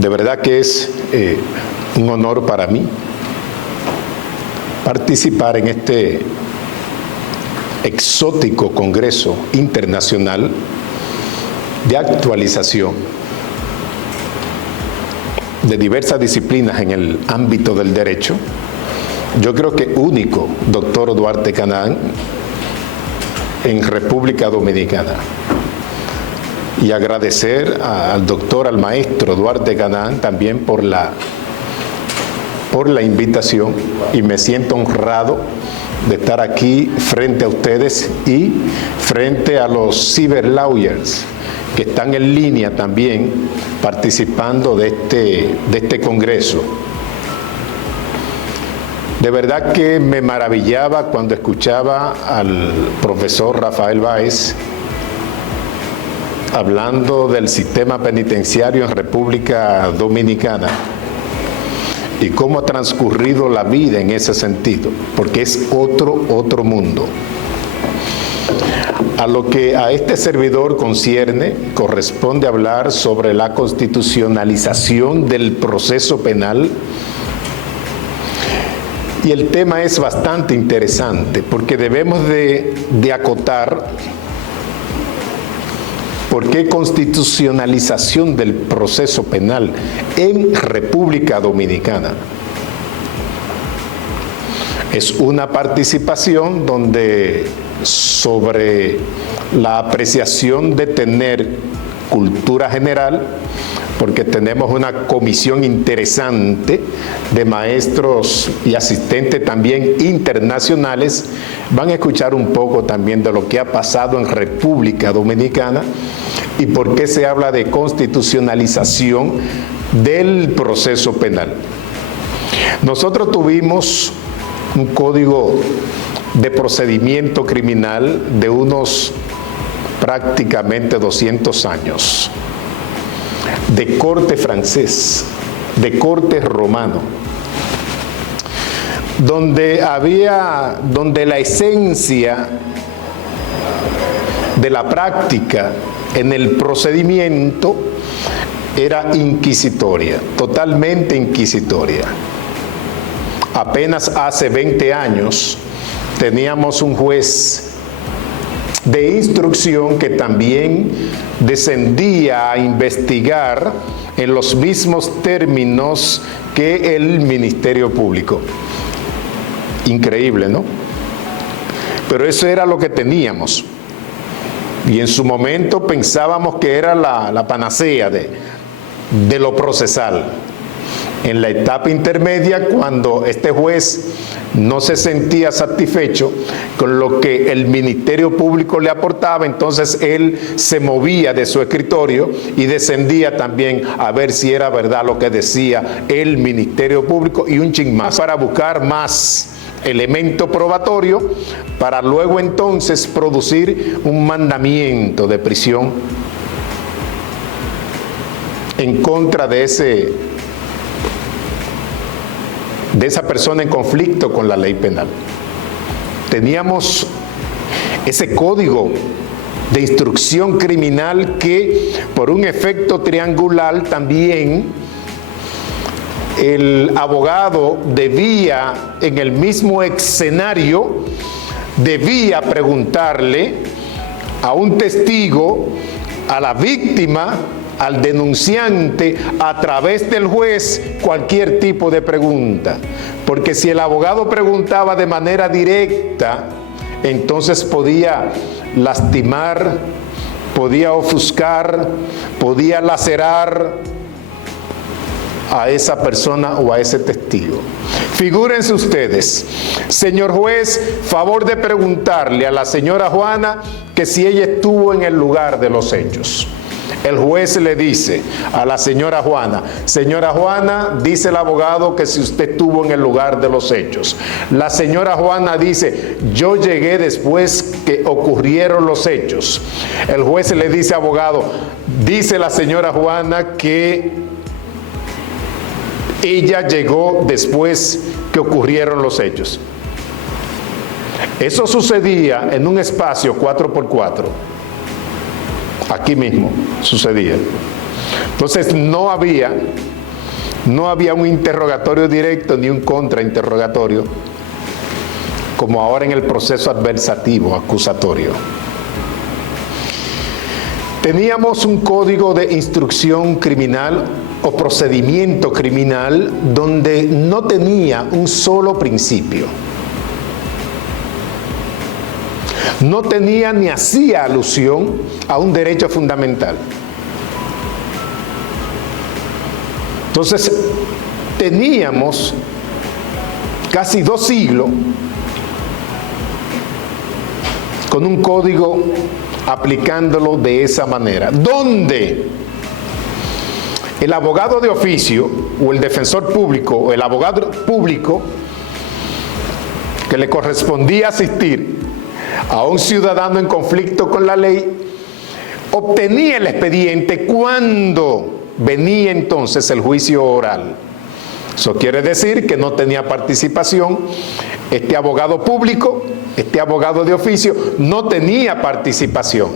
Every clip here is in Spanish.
De verdad que es un honor para mí participar en este exótico Congreso Internacional de actualización de diversas disciplinas en el ámbito del derecho. Yo creo que único, doctor Duarte Canaan, en República Dominicana. Y agradecer al maestro Duarte Canaan también por la invitación, y me siento honrado de estar aquí frente a ustedes y frente a los cyberlawyers que están en línea también participando de este congreso. De verdad que me maravillaba cuando escuchaba al profesor Rafael Báez hablando del sistema penitenciario en República Dominicana y cómo ha transcurrido la vida en ese sentido, porque es otro mundo. A lo que a este servidor concierne, corresponde hablar sobre la constitucionalización del proceso penal. Y el tema es bastante interesante, porque debemos de acotar por qué constitucionalización del proceso penal en República Dominicana. Es una participación donde sobre la apreciación de tener cultura general, porque tenemos una comisión interesante de maestros y asistentes también internacionales, van a escuchar un poco también de lo que ha pasado en República Dominicana y por qué se habla de constitucionalización del proceso penal. Nosotros tuvimos un código de procedimiento criminal de unos prácticamente 200 años, de corte francés, de corte romano, donde la esencia de la práctica en el procedimiento era inquisitoria, totalmente inquisitoria. Apenas hace 20 años teníamos un juez de instrucción que también descendía a investigar en los mismos términos que el Ministerio Público. Increíble, ¿no? Pero eso era lo que teníamos. Y en su momento pensábamos que era la panacea de lo procesal. En la etapa intermedia, cuando este juez no se sentía satisfecho con lo que el Ministerio Público le aportaba, entonces él se movía de su escritorio y descendía también a ver si era verdad lo que decía el Ministerio Público y un chin más, para buscar más elemento probatorio, para luego entonces producir un mandamiento de prisión en contra de esa persona en conflicto con la ley penal. Teníamos ese código de instrucción criminal que, por un efecto triangular, también el abogado debía, en el mismo escenario, debía preguntarle a un testigo, a la víctima, al denunciante, a través del juez, cualquier tipo de pregunta. Porque si el abogado preguntaba de manera directa, entonces podía lastimar, podía ofuscar, podía lacerar a esa persona o a ese testigo. Figúrense ustedes, señor juez, favor de preguntarle a la señora Juana que si ella estuvo en el lugar de los hechos. El juez le dice a la señora Juana, dice el abogado que si usted estuvo en el lugar de los hechos. La señora Juana dice, yo llegué después que ocurrieron los hechos. El juez le dice, abogado, dice la señora Juana que ella llegó después que ocurrieron los hechos. Eso sucedía en un espacio 4x4. Aquí mismo sucedía. Entonces no había un interrogatorio directo ni un contrainterrogatorio, como ahora en el proceso adversativo, acusatorio. Teníamos un código de instrucción criminal o procedimiento criminal donde no tenía un solo principio. No tenía ni hacía alusión a un derecho fundamental. Entonces, teníamos casi 2 siglos con un código aplicándolo de esa manera, donde el abogado de oficio o el defensor público o el abogado público que le correspondía asistir a un ciudadano en conflicto con la ley obtenía el expediente cuando venía entonces el juicio oral. Eso quiere decir que no tenía participación. Este abogado público, este abogado de oficio, no tenía participación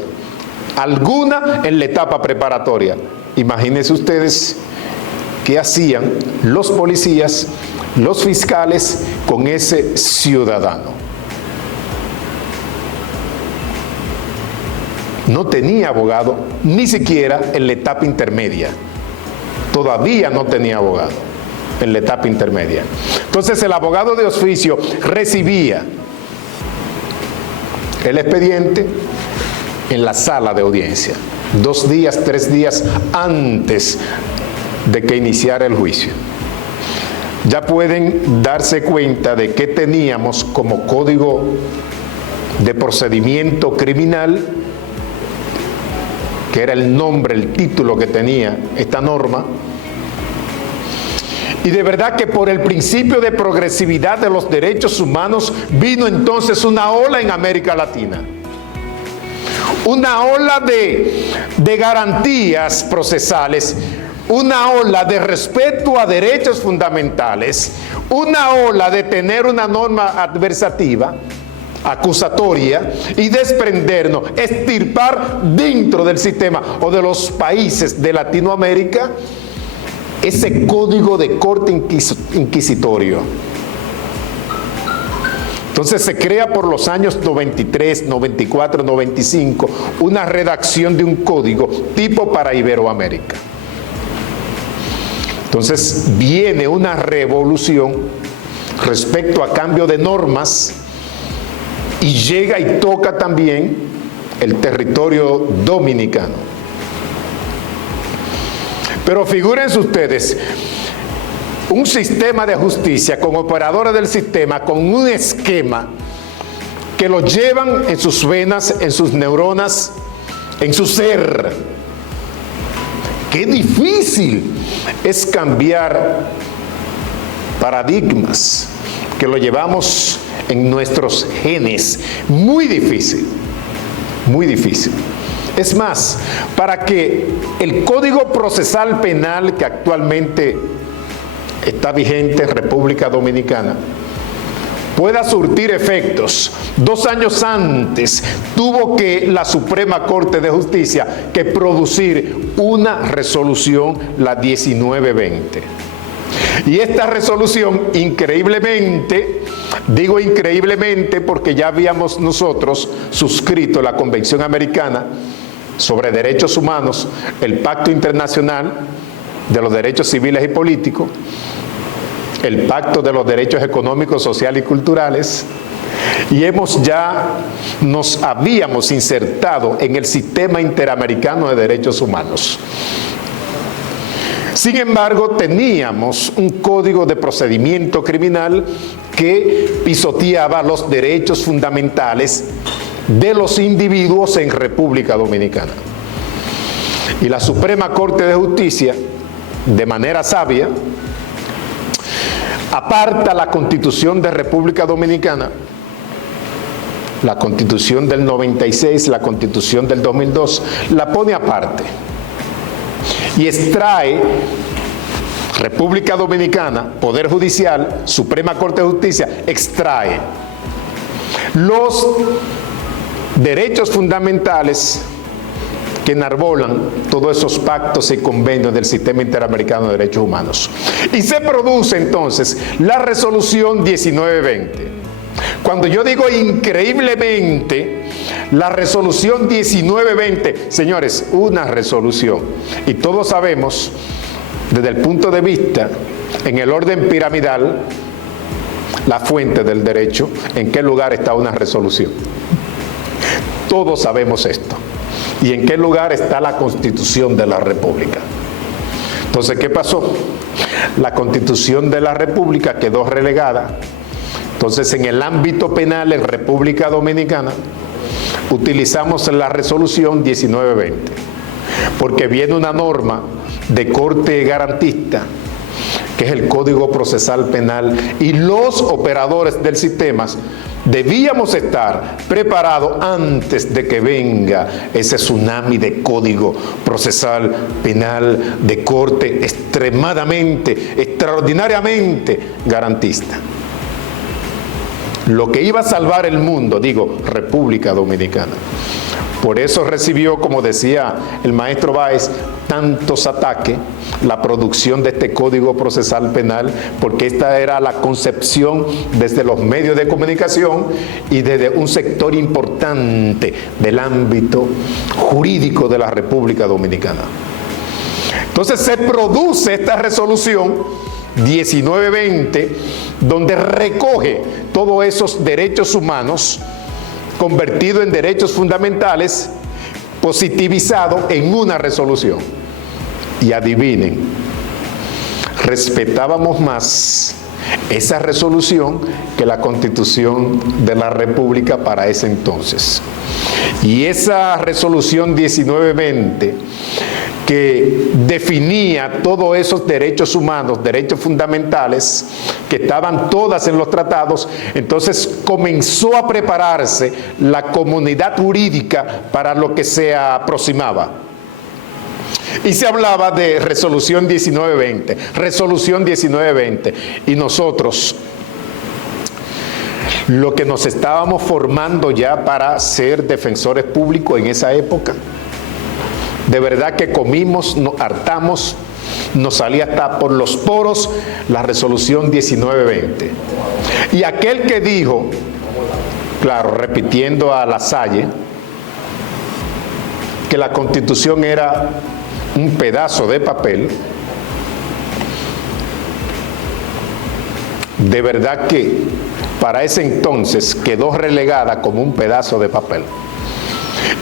alguna en la etapa preparatoria. Imagínense ustedes qué hacían los policías, los fiscales con ese ciudadano. No tenía abogado, ni siquiera en la etapa intermedia. Todavía no tenía abogado en la etapa intermedia. Entonces el abogado de oficio recibía el expediente en la sala de audiencia, 2 días, 3 días antes de que iniciara el juicio. Ya pueden darse cuenta de que teníamos como código de procedimiento criminal, que era el nombre, el título que tenía esta norma. Y de verdad que por el principio de progresividad de los derechos humanos vino entonces una ola en América Latina. Una ola de garantías procesales, una ola de respeto a derechos fundamentales, una ola de tener una norma adversativa, acusatoria, y desprendernos, extirpar dentro del sistema o de los países de Latinoamérica ese código de corte inquisitorio. Entonces se crea por los años 93, 94, 95 una redacción de un código tipo para Iberoamérica. Entonces viene una revolución respecto a cambio de normas y llega y toca también el territorio dominicano. Pero figúrense ustedes, un sistema de justicia con operadores del sistema, con un esquema que lo llevan en sus venas, en sus neuronas, en su ser. Qué difícil es cambiar paradigmas que lo llevamos en nuestros genes. Muy difícil, muy difícil. Es más, para que el Código Procesal Penal que actualmente está vigente en República Dominicana pueda surtir efectos, 2 años antes tuvo que la Suprema Corte de Justicia que producir una resolución, la 1920. Y esta resolución, increíblemente, digo increíblemente porque ya habíamos nosotros suscrito la Convención Americana sobre Derechos Humanos, el Pacto Internacional de los Derechos Civiles y Políticos, el Pacto de los Derechos Económicos, Sociales y Culturales, y nos habíamos insertado en el Sistema Interamericano de Derechos Humanos. Sin embargo, teníamos un código de procedimiento criminal que pisoteaba los derechos fundamentales de los individuos en República Dominicana. Y la Suprema Corte de Justicia, de manera sabia, aparta la Constitución de República Dominicana, la Constitución del 96, la Constitución del 2002, la pone aparte y extrae República Dominicana, Poder Judicial, Suprema Corte de Justicia, extrae los derechos fundamentales que enarbolan todos esos pactos y convenios del Sistema Interamericano de Derechos Humanos. Y se produce entonces la resolución 1920. Cuando yo digo increíblemente, la resolución 1920, señores, una resolución. Y todos sabemos, desde el punto de vista, en el orden piramidal, la fuente del derecho, en qué lugar está una resolución. Todos sabemos esto. ¿Y en qué lugar está la Constitución de la República? Entonces, ¿qué pasó? La Constitución de la República quedó relegada. Entonces, en el ámbito penal en República Dominicana, utilizamos la resolución 1920, porque viene una norma de corte garantista, que es el Código Procesal Penal, y los operadores del sistema debíamos estar preparados antes de que venga ese tsunami de Código Procesal Penal de corte extremadamente, extraordinariamente garantista. Lo que iba a salvar el mundo, digo, República Dominicana. Por eso recibió, como decía el maestro Báez, tantos ataques la producción de este Código Procesal Penal, porque esta era la concepción desde los medios de comunicación y desde un sector importante del ámbito jurídico de la República Dominicana. Entonces se produce esta resolución 1920, donde recoge todos esos derechos humanos convertido en derechos fundamentales, positivizado en una resolución. Y adivinen, respetábamos más esa resolución que la Constitución de la República para ese entonces. Y esa resolución 1920, que definía todos esos derechos humanos, derechos fundamentales, que estaban todas en los tratados, entonces comenzó a prepararse la comunidad jurídica para lo que se aproximaba. Y se hablaba de resolución 1920, resolución 1920, y nosotros, lo que nos estábamos formando ya para ser defensores públicos en esa época, de verdad que comimos, nos hartamos, nos salía hasta por los poros la resolución 1920. Y aquel que dijo, claro, repitiendo a Lasalle, que la Constitución era un pedazo de papel, de verdad que para ese entonces quedó relegada como un pedazo de papel.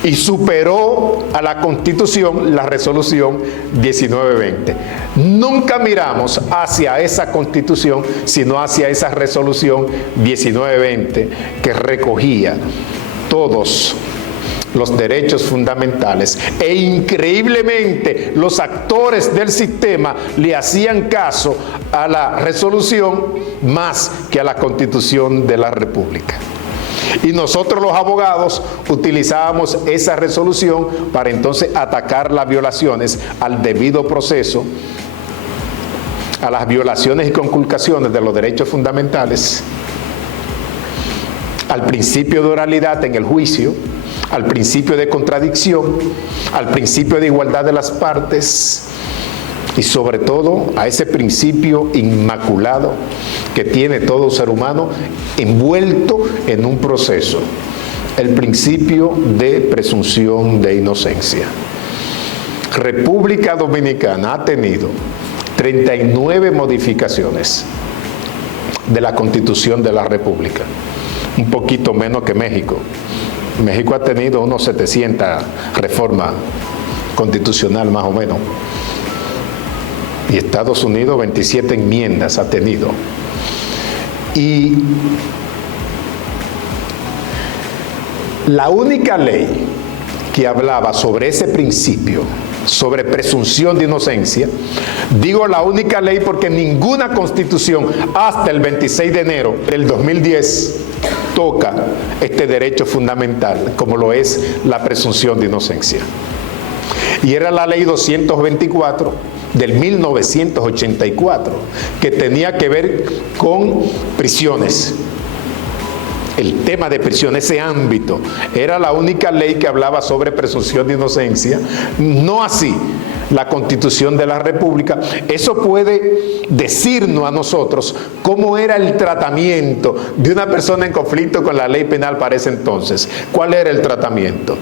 Y superó a la Constitución la resolución 1920. Nunca miramos hacia esa Constitución, sino hacia esa resolución 1920, que recogía todos los derechos fundamentales. E increíblemente, los actores del sistema le hacían caso a la resolución más que a la Constitución de la República. Y nosotros los abogados utilizábamos esa resolución para entonces atacar las violaciones al debido proceso, a las violaciones y conculcaciones de los derechos fundamentales, al principio de oralidad en el juicio, al principio de contradicción, al principio de igualdad de las partes y sobre todo a ese principio inmaculado que tiene todo ser humano envuelto en un proceso, el principio de presunción de inocencia. República Dominicana ha tenido 39 modificaciones de la Constitución de la República, un poquito menos que México. México ha tenido unos 700 reformas constitucional más o menos. Y Estados Unidos 27 enmiendas ha tenido. Y la única ley que hablaba sobre ese principio, sobre presunción de inocencia, digo la única ley porque ninguna constitución hasta el 26 de enero del 2010 toca este derecho fundamental, como lo es la presunción de inocencia. Y era la ley 224 del 1984, que tenía que ver con prisiones. el tema de prisión, ese ámbito, era la única ley que hablaba sobre presunción de inocencia, no así la Constitución de la República. Eso puede decirnos a nosotros cómo era el tratamiento de una persona en conflicto con la ley penal para ese entonces. ¿Cuál era el tratamiento?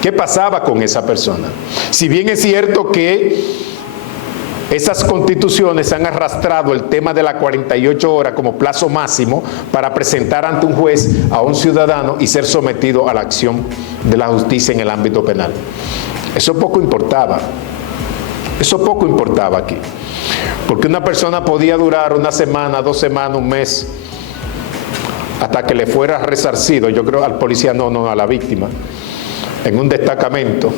¿Qué pasaba con esa persona? Si bien es cierto que esas constituciones han arrastrado el tema de las 48 horas como plazo máximo para presentar ante un juez a un ciudadano y ser sometido a la acción de la justicia en el ámbito penal. Eso poco importaba. Eso poco importaba aquí. Porque una persona podía durar una semana, 2 semanas, un mes, hasta que le fuera resarcido, yo creo al policía, no, a la víctima, en un destacamento,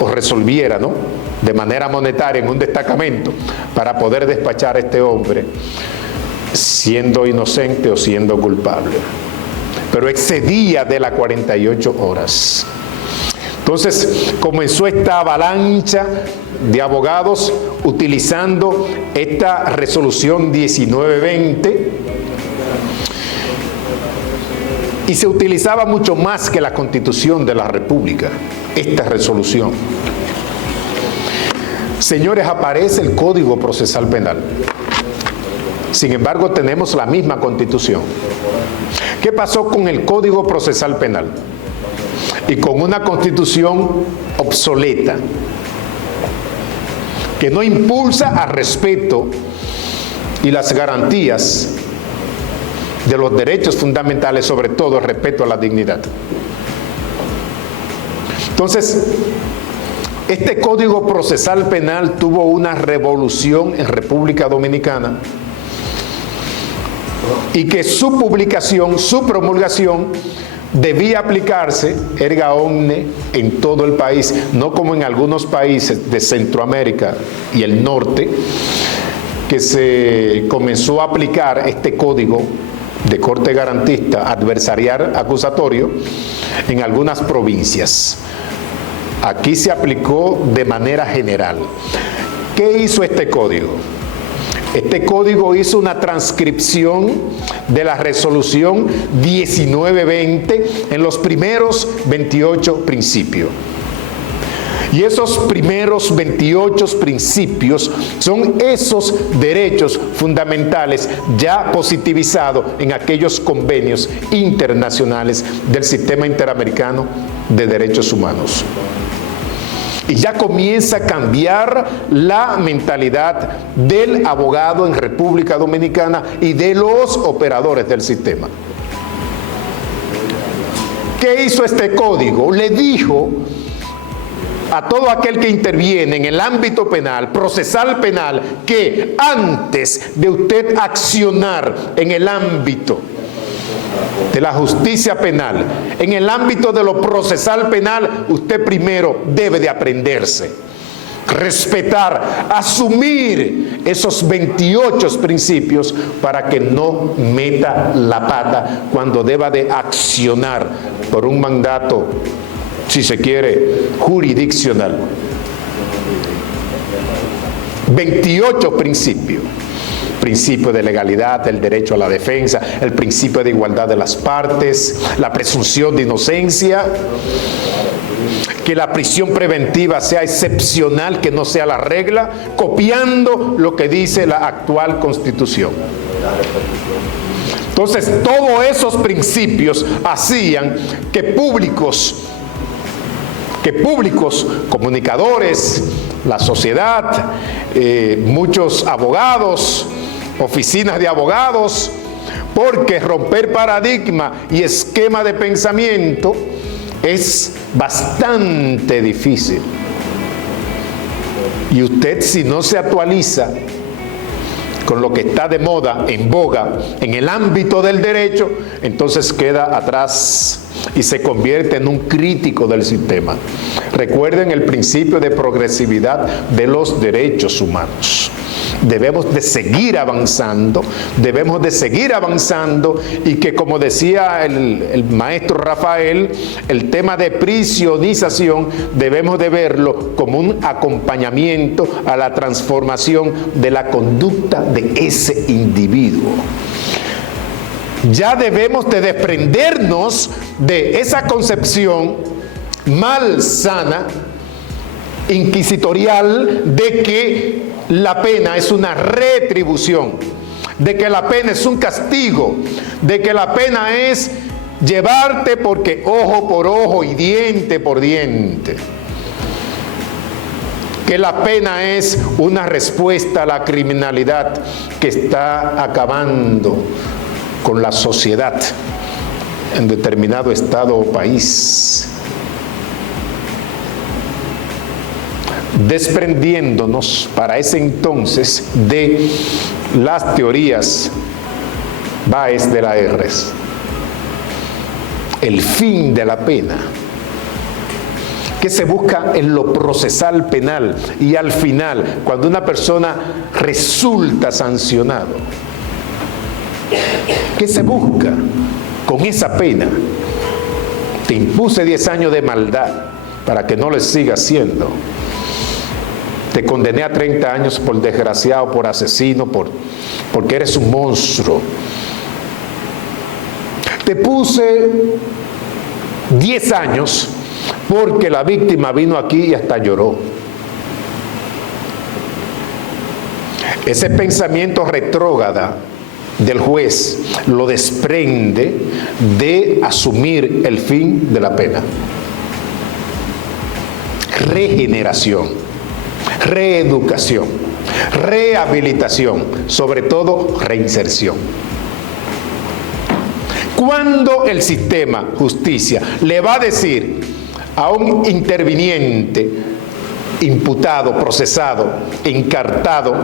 o resolviera, ¿no?, de manera monetaria en un destacamento para poder despachar a este hombre siendo inocente o siendo culpable. Pero excedía de las 48 horas. Entonces comenzó esta avalancha de abogados utilizando esta resolución 1920 y se utilizaba mucho más que la Constitución de la República, esta resolución. Señores, aparece el Código Procesal Penal. Sin embargo, tenemos la misma Constitución. ¿Qué pasó con el Código Procesal Penal? Y con una Constitución obsoleta, que no impulsa al respeto y las garantías de los derechos fundamentales, sobre todo el respeto a la dignidad. Entonces, este Código Procesal Penal tuvo una revolución en República Dominicana y que su publicación, su promulgación, debía aplicarse erga omne en todo el país, no como en algunos países de Centroamérica y el norte, que se comenzó a aplicar este código de corte garantista adversarial acusatorio en algunas provincias. Aquí se aplicó de manera general. ¿Qué hizo este código? Este código hizo una transcripción de la resolución 1920 en los primeros 28 principios. Y esos primeros 28 principios son esos derechos fundamentales ya positivizados en aquellos convenios internacionales del Sistema Interamericano de Derechos Humanos. Y ya comienza a cambiar la mentalidad del abogado en República Dominicana y de los operadores del sistema. ¿Qué hizo este código? Le dijo a todo aquel que interviene en el ámbito penal, procesal penal, que antes de usted accionar en el ámbito de la justicia penal, en el ámbito de lo procesal penal, usted primero debe de aprenderse, respetar, asumir esos 28 principios para que no meta la pata cuando deba de accionar por un mandato, si se quiere, jurisdiccional. 28 principios. Principio de legalidad, el derecho a la defensa, el principio de igualdad de las partes, la presunción de inocencia, que la prisión preventiva sea excepcional, que no sea la regla, copiando lo que dice la actual Constitución. Entonces, todos esos principios hacían que públicos, comunicadores, la sociedad, muchos abogados, oficinas de abogados, porque romper paradigma y esquema de pensamiento es bastante difícil. Y usted, si no se actualiza con lo que está de moda, en boga, en el ámbito del derecho, entonces queda atrás y se convierte en un crítico del sistema. Recuerden el principio de progresividad de los derechos humanos. Debemos de seguir avanzando y que, como decía el maestro Rafael, el tema de prisionización debemos de verlo como un acompañamiento a la transformación de la conducta de ese individuo. ya debemos de desprendernos de esa concepción malsana, inquisitorial, de que la pena es una retribución, de que la pena es un castigo, de que la pena es llevarte porque ojo por ojo y diente por diente, que la pena es una respuesta a la criminalidad que está acabando con la sociedad en determinado estado o país. Desprendiéndonos para ese entonces de las teorías Báez de la Herres, el fin de la pena, que se busca en lo procesal penal, y al final, cuando una persona resulta sancionado, ¿qué se busca con esa pena? Te impuse 10 años de maldad para que no le siga haciendo. Te condené a 30 años por desgraciado, por asesino, porque eres un monstruo. Te puse 10 años porque la víctima vino aquí y hasta lloró. Ese pensamiento retrógrado del juez lo desprende de asumir el fin de la pena. Regeneración, reeducación, rehabilitación, sobre todo reinserción. Cuando el sistema justicia le va a decir a un interviniente, imputado, procesado, encartado,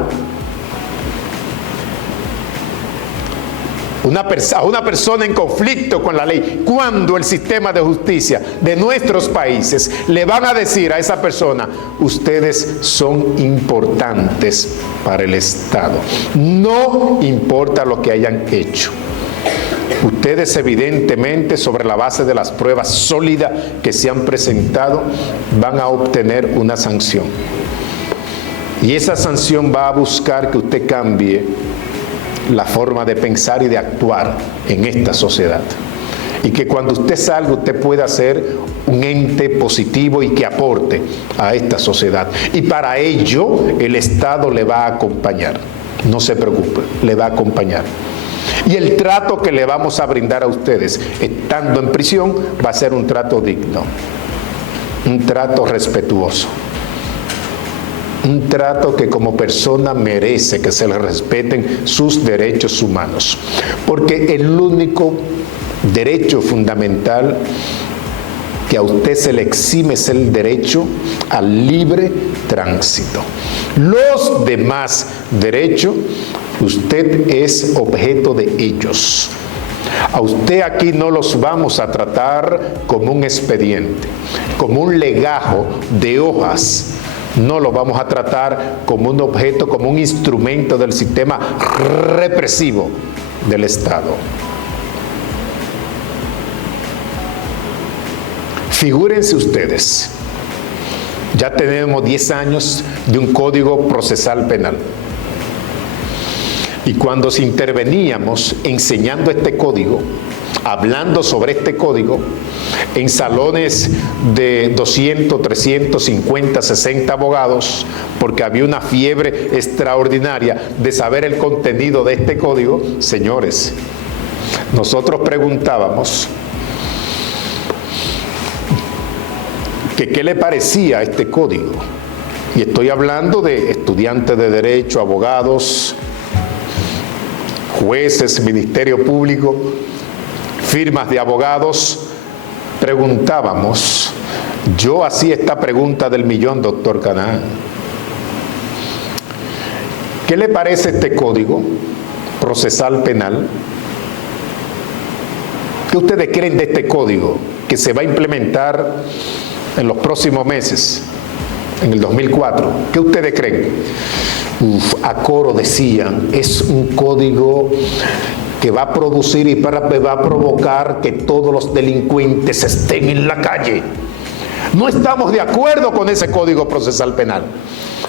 a una persona en conflicto con la ley, cuando el sistema de justicia de nuestros países le van a decir a esa persona, ustedes son importantes para el Estado, no importa lo que hayan hecho. Ustedes evidentemente, sobre la base de las pruebas sólidas que se han presentado, van a obtener una sanción. Y esa sanción va a buscar que usted cambie la forma de pensar y de actuar en esta sociedad. Y que cuando usted salga, usted pueda ser un ente positivo y que aporte a esta sociedad. Y para ello, el Estado le va a acompañar. No se preocupe, le va a acompañar. Y el trato que le vamos a brindar a ustedes, estando en prisión, va a ser un trato digno, un trato respetuoso, un trato que como persona merece que se le respeten sus derechos humanos. Porque el único derecho fundamental que a usted se le exime es el derecho al libre tránsito. Los demás derechos, usted es objeto de ellos. A usted aquí no los vamos a tratar como un expediente, como un legajo de hojas. No lo vamos a tratar como un objeto, como un instrumento del sistema represivo del Estado. Figúrense ustedes, ya tenemos 10 años de un código procesal penal. Y cuando interveníamos enseñando este código, hablando sobre este código, en salones de 200, 350, 60 abogados, porque había una fiebre extraordinaria de saber el contenido de este código, señores, nosotros preguntábamos que qué le parecía a este código. Y estoy hablando de estudiantes de derecho, abogados, jueces, ministerio público, firmas de abogados. Preguntábamos, yo hacía esta pregunta del millón, doctor Canaán. ¿Qué le parece este código procesal penal? ¿Qué ustedes creen de este código que se va a implementar en los próximos meses, en el 2004? ¿Qué ustedes creen? A coro decían, es un código que va a producir y va a provocar que todos los delincuentes estén en la calle. No estamos de acuerdo con ese Código Procesal Penal.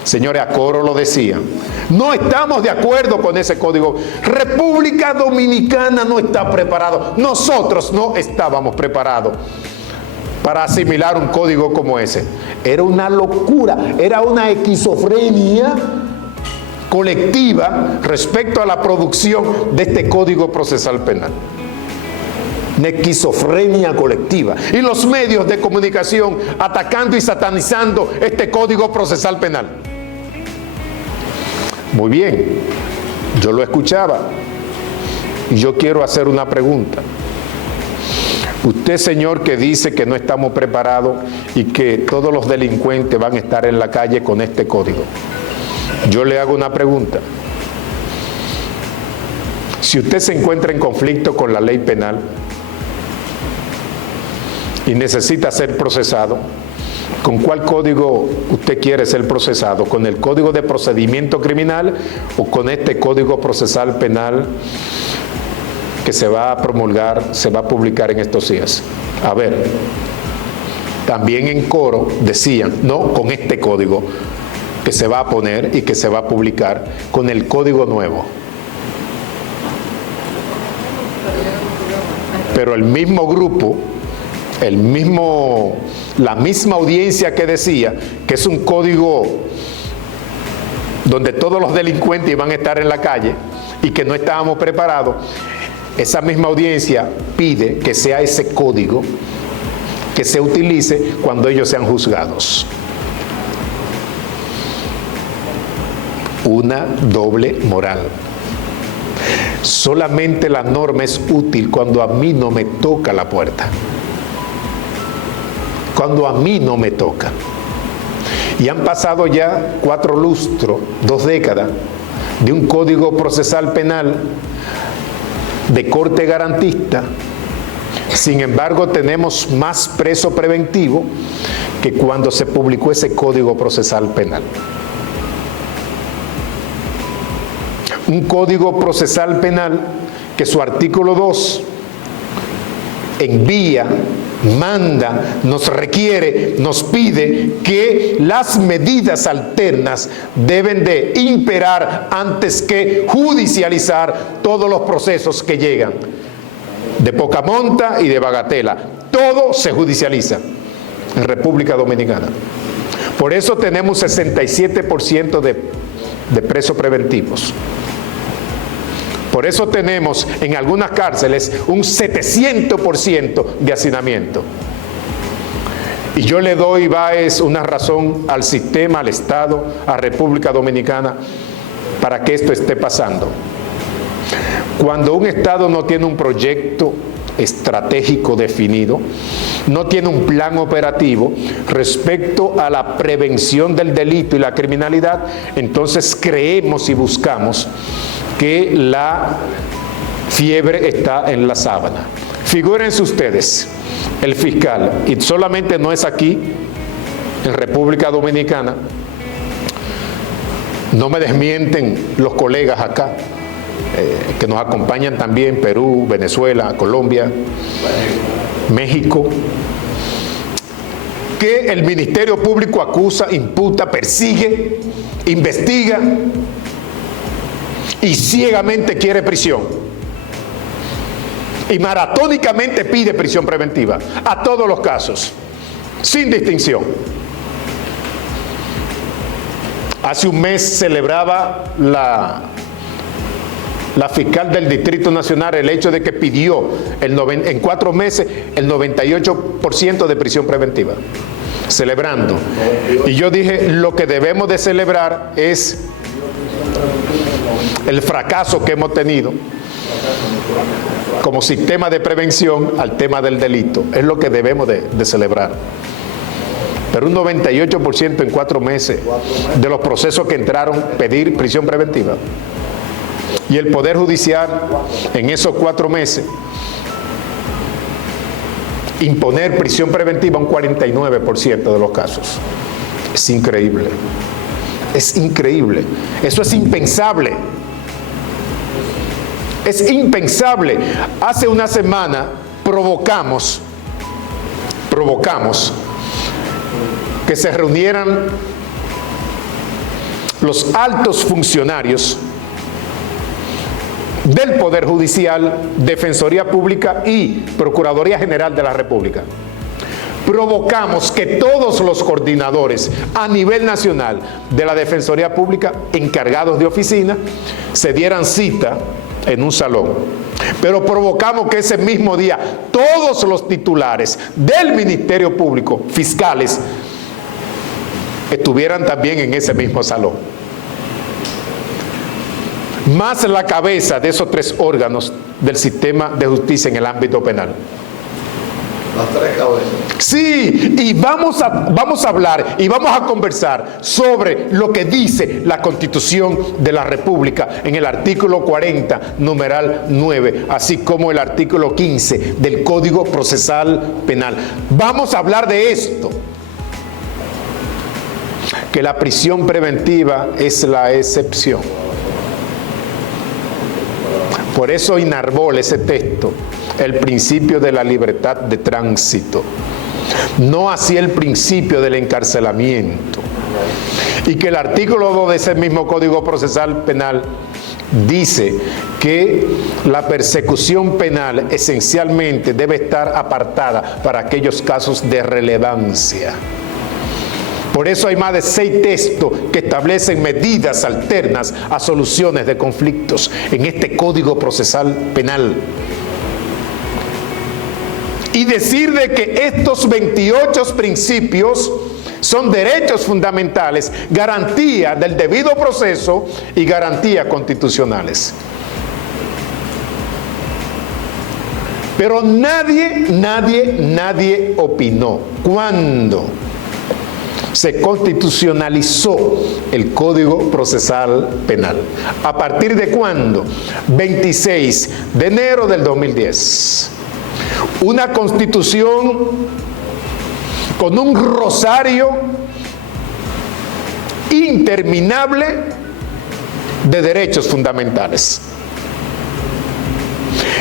Señores, a coro lo decían. No estamos de acuerdo con ese código. República Dominicana no está preparado. Nosotros no estábamos preparados para asimilar un código como ese. Era una locura, era una esquizofrenia colectiva respecto a la producción de este Código Procesal Penal. Una esquizofrenia colectiva. Y los medios de comunicación atacando y satanizando este Código Procesal Penal. Muy bien, yo lo escuchaba y yo quiero hacer una pregunta. Usted, señor, que dice que no estamos preparados y que todos los delincuentes van a estar en la calle con este código. Yo le hago una pregunta. Si usted se encuentra en conflicto con la ley penal y necesita ser procesado, ¿con cuál código usted quiere ser procesado? ¿Con el Código de Procedimiento Criminal o con este Código Procesal Penal que se va a promulgar, se va a publicar en estos días? A ver, también en coro decían, no, con este código que se va a poner y que se va a publicar, con el código nuevo. Pero el mismo grupo, la misma audiencia que decía que es un código donde todos los delincuentes iban a estar en la calle y que no estábamos preparados, esa misma audiencia pide que sea ese código que se utilice cuando ellos sean juzgados. Una doble moral. Solamente la norma es útil cuando a mí no me toca la puerta. Cuando a mí no me toca. Y han pasado ya 4 lustros, 2 décadas, de un Código Procesal Penal de corte garantista. Sin embargo, tenemos más preso preventivo que cuando se publicó ese Código Procesal Penal. Un Código Procesal Penal que su artículo 2 envía, manda, nos requiere, nos pide que las medidas alternas deben de imperar antes que judicializar todos los procesos que llegan de poca monta y de bagatela. Todo se judicializa en República Dominicana. Por eso tenemos 67% de presos preventivos. Por eso tenemos en algunas cárceles un 700% de hacinamiento. Y yo le doy, Báez, una razón al sistema, al Estado, a República Dominicana, para que esto esté pasando. Cuando un Estado no tiene un proyecto estratégico definido, no tiene un plan operativo respecto a la prevención del delito y la criminalidad, entonces creemos y buscamos que la fiebre está en la sábana. Figúrense ustedes, el fiscal, y solamente no es aquí, en República Dominicana, no me desmienten los colegas acá, que nos acompañan también, Perú, Venezuela, Colombia, México, que el Ministerio Público acusa, imputa, persigue, investiga y ciegamente quiere prisión. Y maratónicamente pide prisión preventiva a todos los casos, sin distinción. Hace un mes celebraba la fiscal del Distrito Nacional el hecho de que pidió en 4 meses el 98% de prisión preventiva, celebrando. Y yo dije, lo que debemos de celebrar es el fracaso que hemos tenido como sistema de prevención al tema del delito. Es lo que debemos de celebrar. Pero un 98% en 4 meses de los procesos que entraron pedir prisión preventiva. Y el Poder Judicial en esos 4 meses imponer prisión preventiva un 49% de los casos. Es increíble. Es increíble. Eso es impensable. Es impensable. Hace una semana provocamos que se reunieran los altos funcionarios del Poder Judicial, Defensoría Pública y Procuraduría General de la República. Provocamos que todos los coordinadores a nivel nacional de la Defensoría Pública, encargados de oficina, se dieran cita en un salón. Pero provocamos que ese mismo día todos los titulares del Ministerio Público, fiscales, estuvieran también en ese mismo salón. Más la cabeza de esos tres órganos del sistema de justicia en el ámbito penal. Las tres cabezas. Sí, y vamos a hablar y vamos a conversar sobre lo que dice la Constitución de la República en el artículo 40, numeral 9, así como el artículo 15 del Código Procesal Penal. Vamos a hablar de esto, que la prisión preventiva es la excepción. Por eso enarbola ese texto el principio de la libertad de tránsito, no así el principio del encarcelamiento. Y que el artículo 2 de ese mismo Código Procesal Penal dice que la persecución penal esencialmente debe estar apartada para aquellos casos de relevancia. Por eso hay más de 6 textos que establecen medidas alternas a soluciones de conflictos en este Código Procesal Penal. Y decir de que estos 28 principios son derechos fundamentales, garantía del debido proceso y garantía constitucionales. Pero nadie opinó cuando se constitucionalizó el Código Procesal Penal. ¿A partir de cuándo? 26 de enero del 2010. Una constitución con un rosario interminable de derechos fundamentales.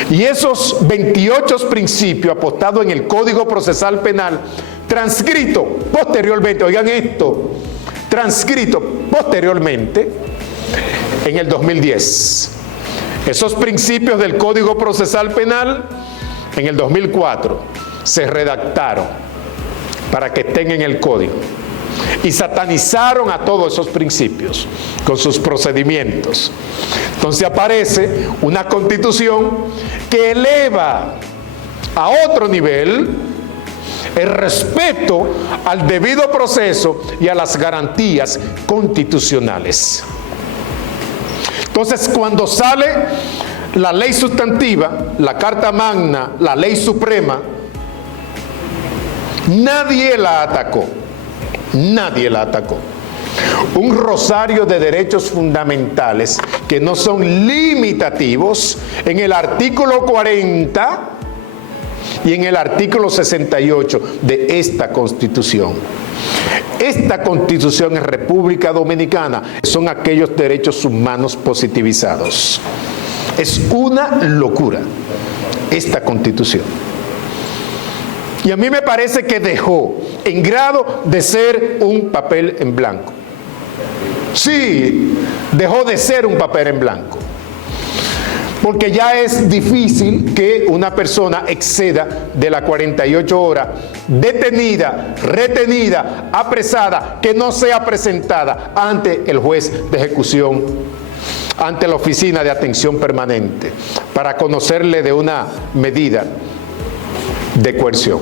Y esos 28 principios apostados en el Código Procesal Penal, transcrito posteriormente, oigan esto, transcrito posteriormente en el 2010. Esos principios del Código Procesal Penal en el 2004 se redactaron para que estén en el código y satanizaron a todos esos principios con sus procedimientos. Entonces aparece una constitución que eleva a otro nivel el respeto al debido proceso y a las garantías constitucionales. Entonces, cuando sale la ley sustantiva, la Carta Magna, la ley suprema, nadie la atacó. Nadie la atacó. Un rosario de derechos fundamentales que no son limitativos en el artículo 40 y en el artículo 68 de esta Constitución. Esta Constitución en República Dominicana son aquellos derechos humanos positivizados. Es una locura esta Constitución. Y a mí me parece que dejó en grado de ser un papel en blanco. Sí, dejó de ser un papel en blanco. Porque ya es difícil que una persona exceda de las 48 horas detenida, retenida, apresada, que no sea presentada ante el juez de ejecución, ante la Oficina de Atención Permanente, para conocerle de una medida de coerción.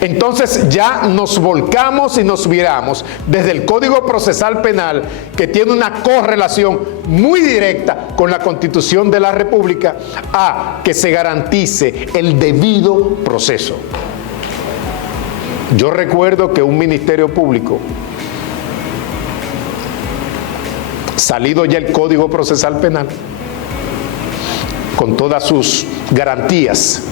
Entonces ya nos volcamos y nos viramos desde el Código Procesal Penal, que tiene una correlación muy directa con la Constitución de la República, a que se garantice el debido proceso. Yo recuerdo que un Ministerio Público, salido ya el Código Procesal Penal, con todas sus garantías,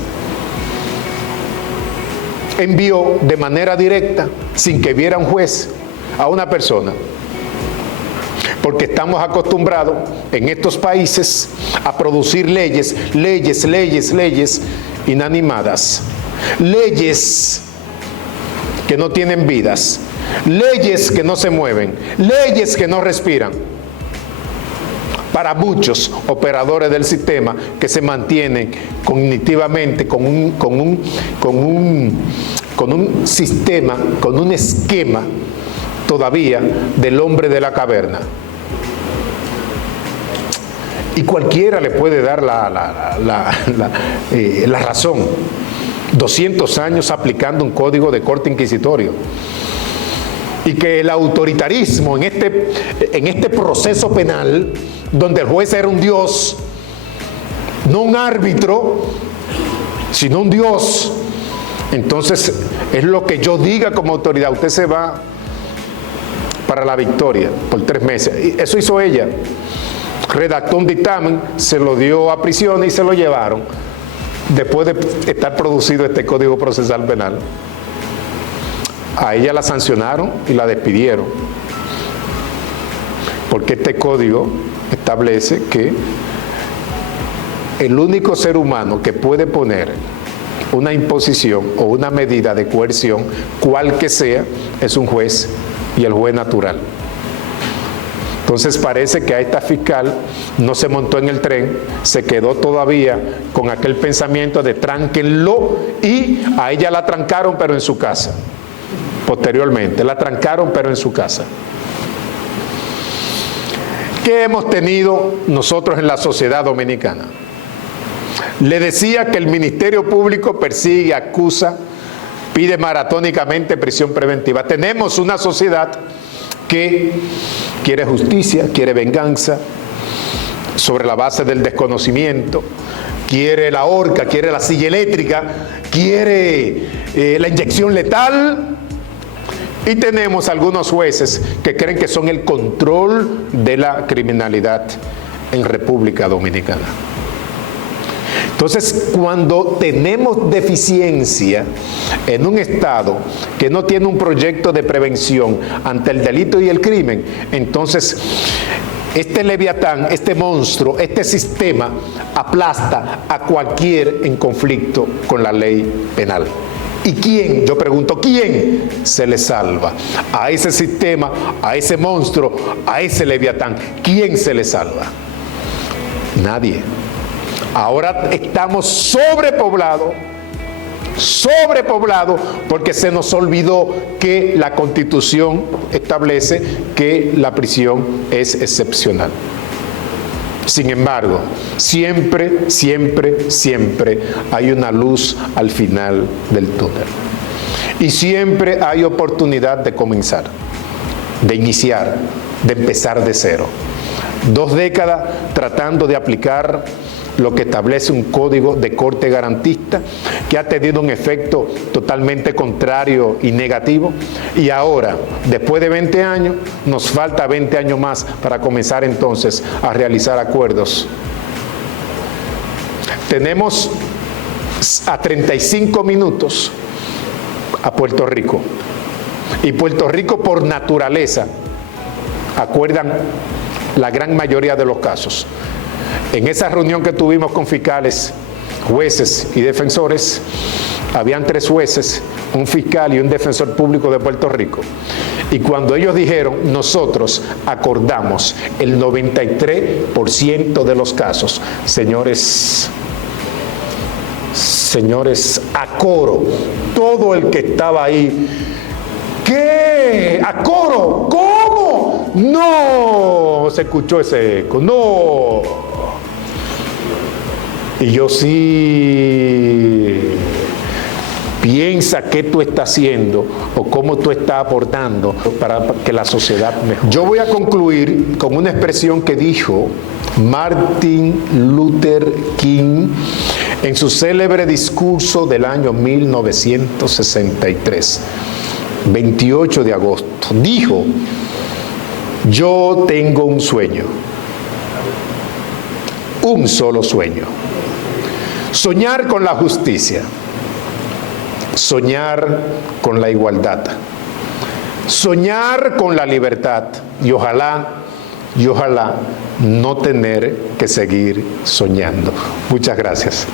envió de manera directa, sin que viera un juez, a una persona. Porque estamos acostumbrados en estos países a producir leyes inanimadas. Leyes que no tienen vidas, leyes que no se mueven, leyes que no respiran. Para muchos operadores del sistema que se mantienen cognitivamente con un sistema, con un esquema todavía del hombre de la caverna. Y cualquiera le puede dar la razón. 200 años aplicando un código de corte inquisitorio. Y que el autoritarismo en este proceso penal, donde el juez era un dios, no un árbitro, sino un dios, entonces es lo que yo diga como autoridad, usted se va para la victoria por 3 meses. Y eso hizo ella. Redactó un dictamen, se lo dio a prisión y se lo llevaron después de estar producido este Código Procesal Penal. A ella la sancionaron y la despidieron, porque este código establece que el único ser humano que puede poner una imposición o una medida de coerción, cual que sea, es un juez, y el juez natural. Entonces parece que a esta fiscal no se montó en el tren, se quedó todavía con aquel pensamiento de tránquenlo, y a ella la trancaron pero en su casa. Posteriormente, la trancaron pero en su casa. ¿Qué hemos tenido nosotros en la sociedad dominicana? Le decía que el Ministerio Público persigue, acusa, pide maratónicamente prisión preventiva. Tenemos una sociedad que quiere justicia, quiere venganza, sobre la base del desconocimiento, quiere la horca, quiere la silla eléctrica, quiere la inyección letal. Y tenemos algunos jueces que creen que son el control de la criminalidad en República Dominicana. Entonces, cuando tenemos deficiencia en un Estado que no tiene un proyecto de prevención ante el delito y el crimen, entonces este leviatán, este monstruo, este sistema aplasta a cualquier en conflicto con la ley penal. ¿Y quién? Yo pregunto, ¿quién se le salva? A ese sistema, a ese monstruo, a ese leviatán. ¿Quién se le salva? Nadie. Ahora estamos sobrepoblados porque se nos olvidó que la Constitución establece que la prisión es excepcional. Sin embargo, siempre hay una luz al final del túnel. Y siempre hay oportunidad de comenzar, de iniciar, de empezar de cero. 2 décadas tratando de aplicar lo que establece un código de corte garantista que ha tenido un efecto totalmente contrario y negativo, y ahora, después de 20 años, nos falta 20 años más para comenzar entonces a realizar acuerdos. Tenemos a 35 minutos a Puerto Rico, y Puerto Rico por naturaleza acuerdan la gran mayoría de los casos. En esa reunión que tuvimos con fiscales, jueces y defensores, habían 3 jueces, un fiscal y un defensor público de Puerto Rico. Y cuando ellos dijeron, nosotros acordamos el 93% de los casos, señores, a coro, todo el que estaba ahí, ¿qué? ¿A coro? ¿Cómo? No, se escuchó ese eco, no. Y yo, sí, piensa qué tú estás haciendo o cómo tú estás aportando para que la sociedad mejore. Yo voy a concluir con una expresión que dijo Martin Luther King en su célebre discurso del año 1963, 28 de agosto. Dijo, yo tengo un sueño, un solo sueño. Soñar con la justicia, soñar con la igualdad, soñar con la libertad y ojalá no tener que seguir soñando. Muchas gracias.